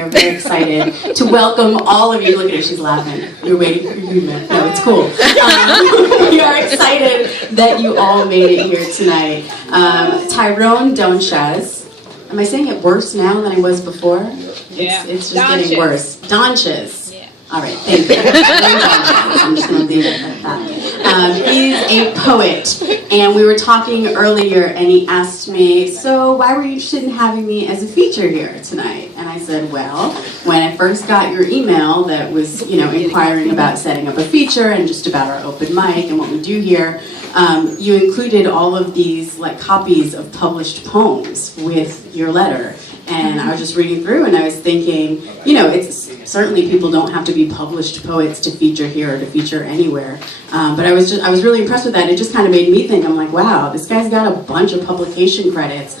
We're very excited to welcome all of you. Look at her, she's laughing. You're waiting for your moment. No, it's cool. We are excited that you all made it here tonight. Tyrone, Donchatz. Am I saying it worse now than I was before? Yeah. It's just getting worse. Donchatz. Yeah. All right, thank you. I'm just going to leave it at that. He's a poet, and we were talking earlier, and he asked me, so why were you interested in having me as a feature here tonight? And I said, well, when I first got your email that was, inquiring about setting up a feature and just about our open mic and what we do here, you included all of these copies of published poems with your letter. And I was just reading through and I was thinking, it's certainly people don't have to be published poets to feature here or to feature anywhere. But I was really impressed with that. It just kind of made me think, I'm like, wow, this guy's got a bunch of publication credits.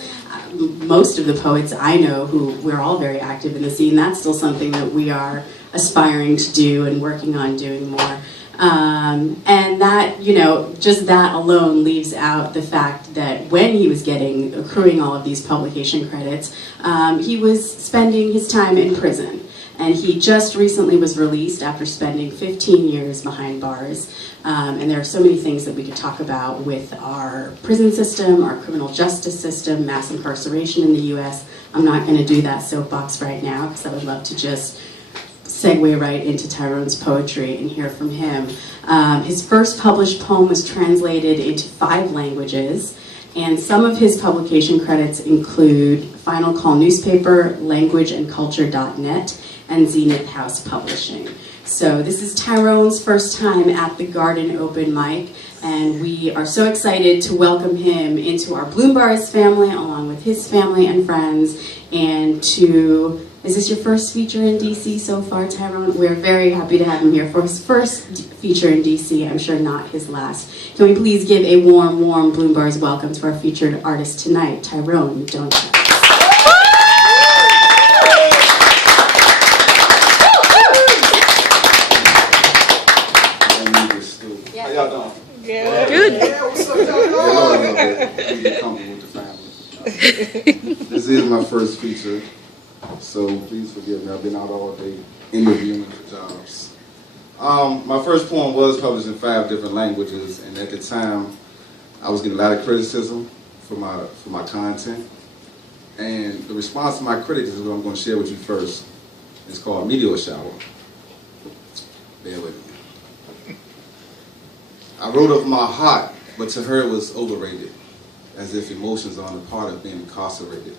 Most of the poets I know, who we're all very active in the scene, that's still something that we are aspiring to do and working on doing more. And that, just that alone leaves out the fact that when he was accruing all of these publication credits, he was spending his time in prison. And he just recently was released after spending 15 years behind bars. And there are so many things that we could talk about with our prison system, our criminal justice system, mass incarceration in the US. I'm not going to do that soapbox right now because I would love to just segue right into Tyrone's poetry and hear from him. His first published poem was translated into 5 languages, and some of his publication credits include Final Call Newspaper, languageandculture.net, and Zenith House Publishing. So this is Tyrone's first time at the Garden Open Mic, and we are so excited to welcome him into our Bloombars family, along with his family and friends, and to... Is this your first feature in DC so far, Tyrone? We're very happy to have him here for his first feature in DC, I'm sure not his last. Can we please give a warm, warm Bloombars welcome to our featured artist tonight, Tyrone Donchatz. How y'all doing? Good. Yeah, what's up, y'all? You get comfortable with the family. This is my first feature. So please forgive me, I've been out all day interviewing for jobs. My first poem was published in 5 different languages, and at the time I was getting a lot of criticism for my content. And the response to my critics is what I'm going to share with you first. It's called Meteor Shower. Bear with me. I wrote of my heart, but to her it was overrated, as if emotions are a part of being incarcerated.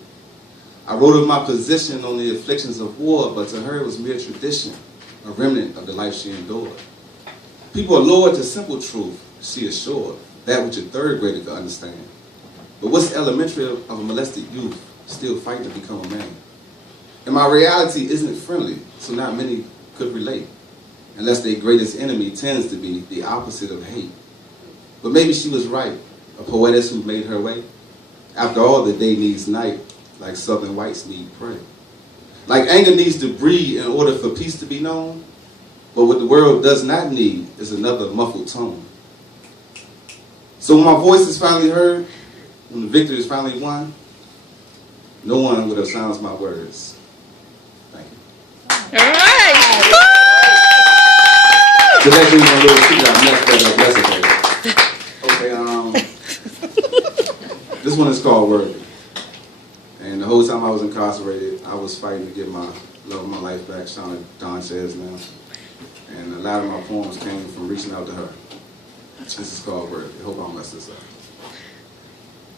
I wrote of my position on the afflictions of war, but to her it was mere tradition, a remnant of the life she endured. People are lured to simple truth, she assured, that which a third grader could understand. But what's elementary of a molested youth still fighting to become a man? And my reality isn't friendly, so not many could relate, unless their greatest enemy tends to be the opposite of hate. But maybe she was right, a poetess who made her way. After all, the day needs night, like southern whites need prey. Like anger needs to breed in order for peace to be known, but what the world does not need is another muffled tone. So when my voice is finally heard, when the victory is finally won, no one would have silenced my words. Thank you. All right. This actually was a little secret I messed that up yesterday. Okay, this one is called Worthy. And the whole time I was incarcerated, I was fighting to get my love of my life back, Shauna Donchatz now. And a lot of my poems came from reaching out to her. This is called Worthy. I hope I don't mess this up.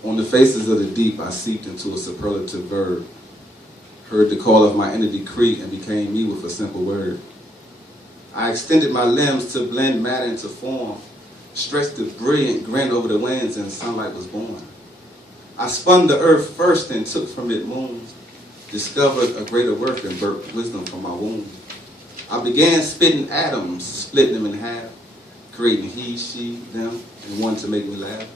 On the faces of the deep, I seeped into a superlative verb. Heard the call of my inner decree and became me with a simple word. I extended my limbs to blend matter into form, stretched a brilliant grin over the winds, and sunlight was born. I spun the earth first and took from it moons, discovered a greater worth and birthed wisdom from my womb. I began spitting atoms, splitting them in half, creating he, she, them, and one to make me laugh.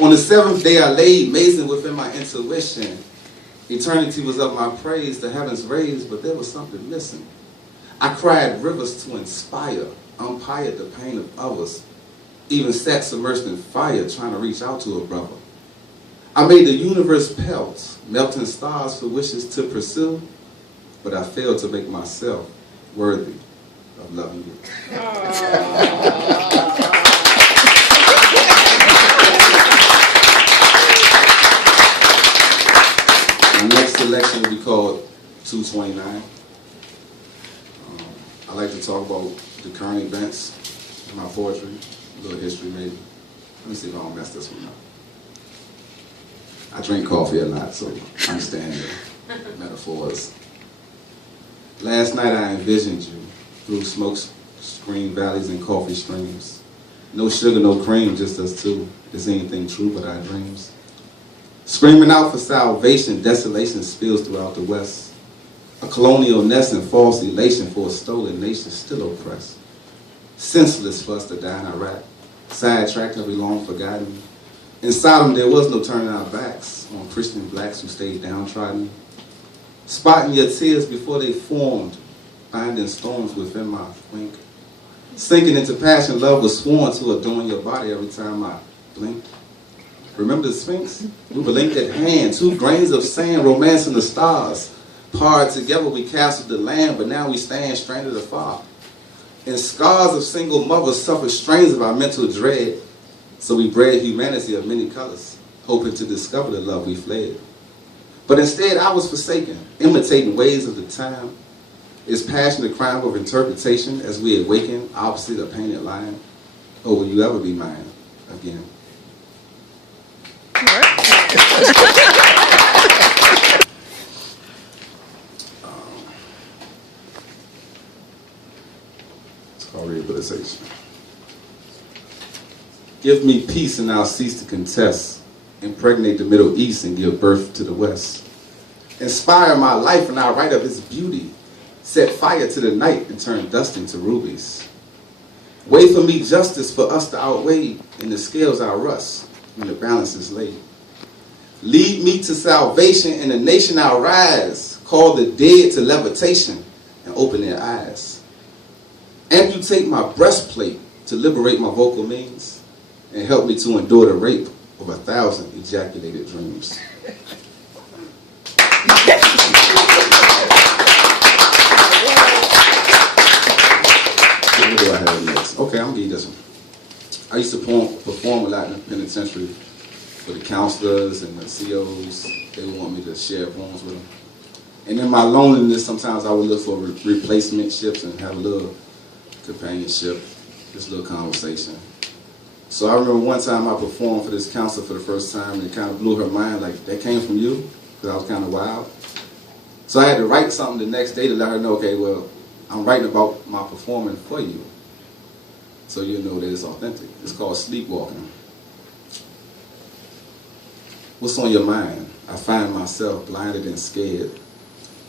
On the 7th day I laid, mazing within my intuition. Eternity was of my praise, the heavens raised, but there was something missing. I cried rivers to inspire, umpired the pain of others, even sat submerged in fire trying to reach out to a brother. I made the universe pelt, melting stars for wishes to pursue, but I failed to make myself worthy of loving you. My next selection will be called 229. I like to talk about the current events in my poetry, a little history maybe. Let me see if I don't mess this one up. I drink coffee a lot, so I understand the metaphors. Last night I envisioned you through smoke screen valleys and coffee streams. No sugar, no cream, just us two. Is anything true but our dreams? Screaming out for salvation, desolation spills throughout the West. A colonial nest and false elation for a stolen nation still oppressed. Senseless for us to die in Iraq. Sidetracked and we long forgotten. In Sodom there was no turning our backs on Christian blacks who stayed downtrodden. Spotting your tears before they formed, finding storms within my wink. Sinking into passion, love was sworn to adorn your body every time I blinked. Remember the Sphinx? We blinked at hand, 2 grains of sand romancing the stars. Parred together we castled the land, but now we stand stranded afar. And scars of single mothers suffer strains of our mental dread. So we bred humanity of many colors, hoping to discover the love we fled. But instead I was forsaken, imitating ways of the time. Is passion a crime of interpretation as we awaken opposite a painted line? Or will you ever be mine again? It's called rehabilitation. Give me peace and I'll cease to contest. Impregnate the Middle East and give birth to the West. Inspire my life and I'll write of its beauty. Set fire to the night and turn dust into rubies. Wait for me justice for us to outweigh, in the scales I'll rust when the balance is laid. Lead me to salvation and the nation I'll rise. Call the dead to levitation and open their eyes. Amputate my breastplate to liberate my vocal means and help me to endure the rape of 1,000 ejaculated dreams. What do I have next? Okay, I'm gonna give you this one. I used to perform a lot in the penitentiary for the counselors and the COs. They would want me to share poems with them. And in my loneliness, sometimes I would look for replacement ships and have a little companionship, just a little conversation. So I remember one time I performed for this counselor for the first time, and it kind of blew her mind, like, that came from you? Because I was kind of wild. So I had to write something the next day to let her know, okay, well, I'm writing about my performing for you, so you know that it's authentic. It's called Sleepwalking. What's on your mind? I find myself blinded and scared,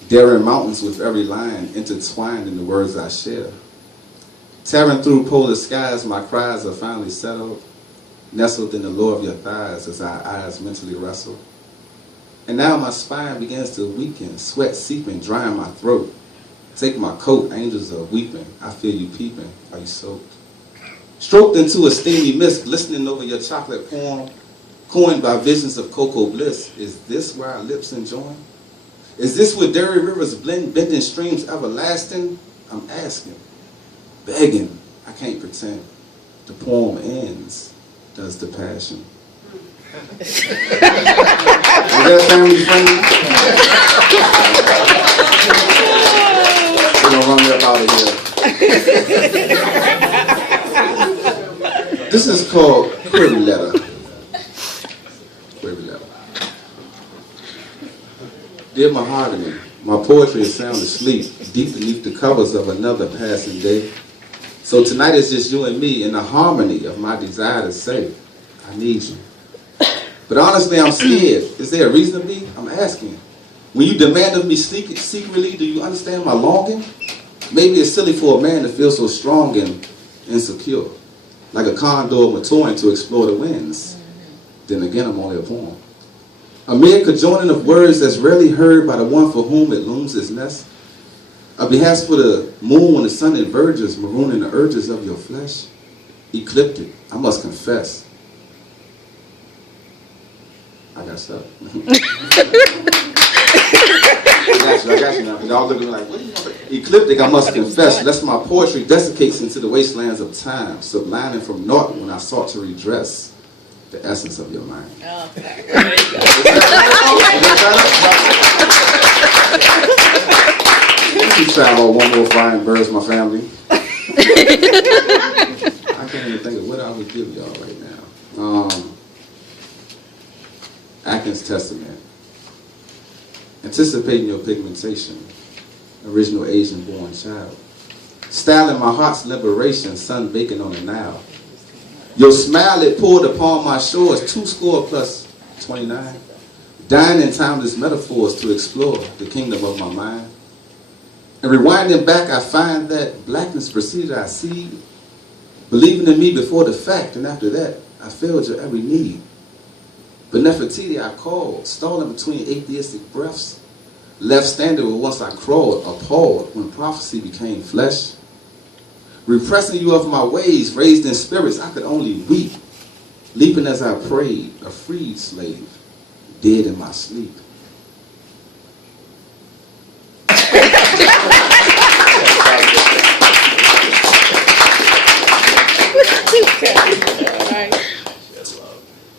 daring mountains with every line, intertwined in the words I share. Tearing through polar skies, my cries are finally settled, nestled in the lower of your thighs as our eyes mentally wrestle. And now my spine begins to weaken, sweat seeping, drying my throat. Take my coat, angels are weeping. I feel you peeping. Are you soaked? Stroked into a steamy mist, glistening over your chocolate palm, coined by visions of cocoa bliss. Is this where our lips enjoin? Is this where dirty rivers blend, bending streams everlasting? I'm asking, begging, I can't pretend. The poem ends, does the passion. Is that family friendly? They're gonna run me up out of here. This is called Query Letter. Query Letter. Dear Mahogany, my poetry is sound asleep, deep beneath the covers of another passing day. So tonight is just you and me in the harmony of my desire to say, I need you. But honestly, I'm scared. Is there a reason to be? I'm asking. When you demand of me secretly, do you understand my longing? Maybe it's silly for a man to feel so strong and insecure, like a condor maturing to explore the winds. Then again, I'm only a poem. A mere conjoining of words that's rarely heard by the one for whom it looms its nest. A behest for the moon when the sun diverges, marooning the urges of your flesh. Ecliptic, I must confess. I got stuck. I got got you now. And y'all looking like, what are you doing? Ecliptic, I must confess, lest my poetry desiccates into the wastelands of time, sublining from naught when I sought to redress the essence of your mind. Oh, okay. You travel one more flying birds, my family. I can't even think of what I would give y'all right now. Atkins Testament. Anticipating your pigmentation. Original Asian born child. Styling my heart's liberation, sun baking on it now. Your smile it poured upon my shores, 2+ 29. Dying in timeless metaphors to explore the kingdom of my mind. And rewinding back, I find that blackness preceded I see, believing in me before the fact, and after that, I filled your every need. But Nefertiti I called, stalling between atheistic breaths, left standing where once I crawled, appalled when prophecy became flesh. Repressing you of my ways, raised in spirits, I could only weep, leaping as I prayed, a freed slave, dead in my sleep.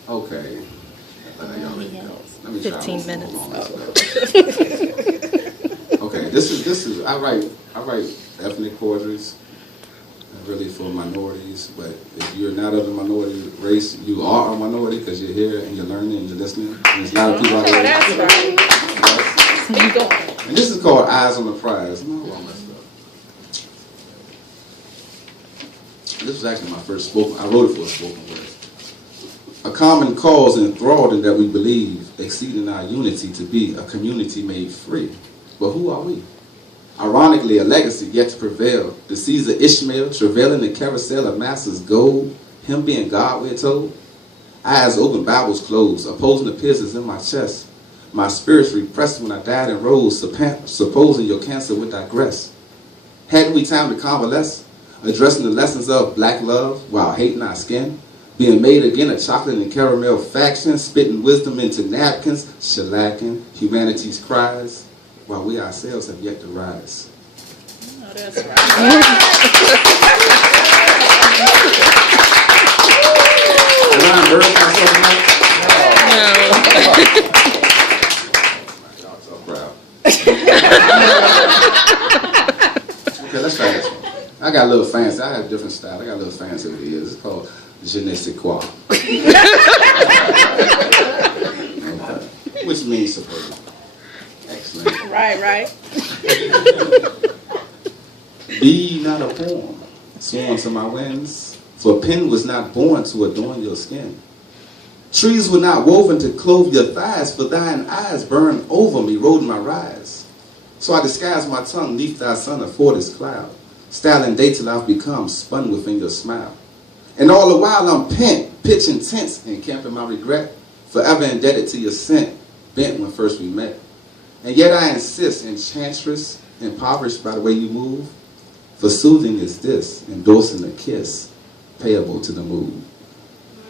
Okay. Let me try 15 minutes. Okay, this is I write ethnic poetries, really for minorities, but if you're not of the minority race, you are a minority because you're here and you're learning and you're listening. And there's a lot of people out there. That's right. Yes. And this is called Eyes on the Prize. No, I messed up. This was actually my first spoken. I wrote it for a spoken word. A common cause enthralled in that we believe, exceeding our unity to be a community made free. But who are we? Ironically, a legacy yet to prevail. The Caesar Ishmael, travailing the carousel of master's gold, him being God, we're told. Eyes open, Bibles closed, opposing the piercings in my chest. My spirits repressed when I died and rose, supposing your cancer would digress. Hadn't we time to convalesce, addressing the lessons of black love while hating our skin? Being made again a chocolate and caramel faction, spitting wisdom into napkins, shellacking humanity's cries, while we ourselves have yet to rise. Oh, that's right. Am I embarrassed myself tonight? Y'all so proud. Okay, let's try this one. I got a little fancy. I have a different style. I got a little fancy over the years. It's called Je ne sais quoi. Okay. Which means supposed. Excellent. Right. Be not a poem, sworn to my winds, for pen was not born to adorn your skin. Trees were not woven to clothe your thighs, for thine eyes burn over me, rode my rise. So I disguised my tongue neath thy sun afford this cloud, styling day till I've become spun within your smile. And all the while I'm pent, pitching tents, and camping my regret, forever indebted to your scent, bent when first we met. And yet I insist, enchantress, impoverished by the way you move, for soothing is this, endorsing a kiss, payable to the mood.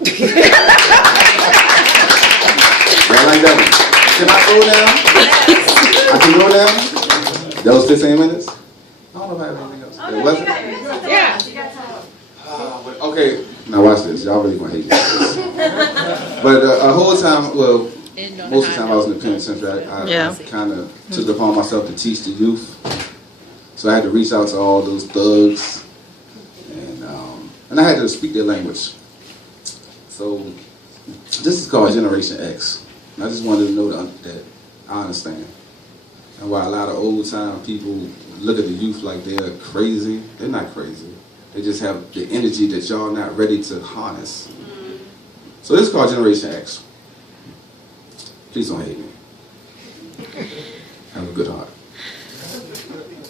Right like that one. Can I go down? I can go down? That was 15 minutes? I don't know if I have anything else. It wasn't? Yeah. Okay, now watch this. Y'all really gonna hate this. But a whole time, well, most of the time I was in the penitentiary, I kind of took it upon myself to teach the youth. So I had to reach out to all those thugs, and I had to speak their language. So this is called Generation X. And I just wanted to know that I understand. And while a lot of old time people look at the youth like they're crazy, they're not crazy. They just have the energy that y'all not ready to harness. So this is called Generation X. Please don't hate me. Have a good heart.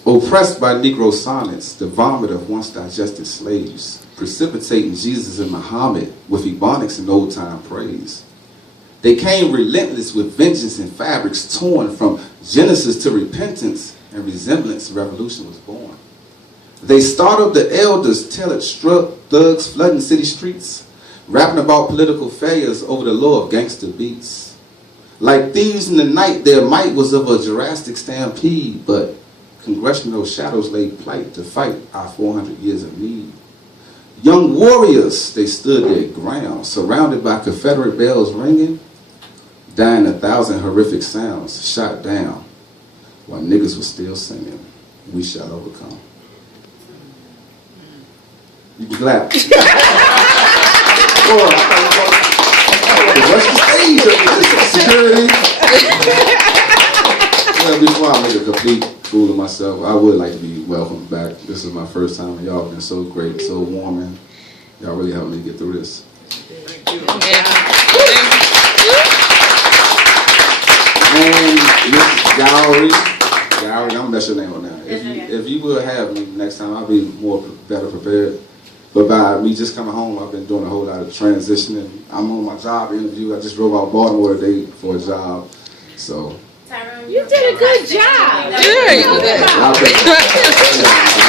Oppressed by Negro sonnets, the vomit of once digested slaves, precipitating Jesus and Muhammad with ebonics and old time praise. They came relentless with vengeance and fabrics torn from Genesis to repentance and resemblance. Revolution was born. They startled the elders till it struck thugs flooding city streets, rapping about political failures over the law of gangster beats. Like thieves in the night, their might was of a Jurassic stampede, but congressional shadows laid plight to fight our 400 years of need. Young warriors, they stood their ground, surrounded by Confederate bells ringing, dying 1,000 horrific sounds, shot down, while niggas were still singing, we shall overcome. You can clap. Rush the stage up, security. Well, before I make a complete fool of myself, I would like to be welcomed back. This is my first time, and y'all have been so great, so warm, and y'all really helped me get through this. And Miss Gowry, I'm gonna mess your name on now. If you will have me next time, I'll be better prepared. But by me just coming home, I've been doing a whole lot of transitioning. I'm on my job interview. I just drove out Baltimore today for a job. So Tyrone, You did a good job. I'll take it.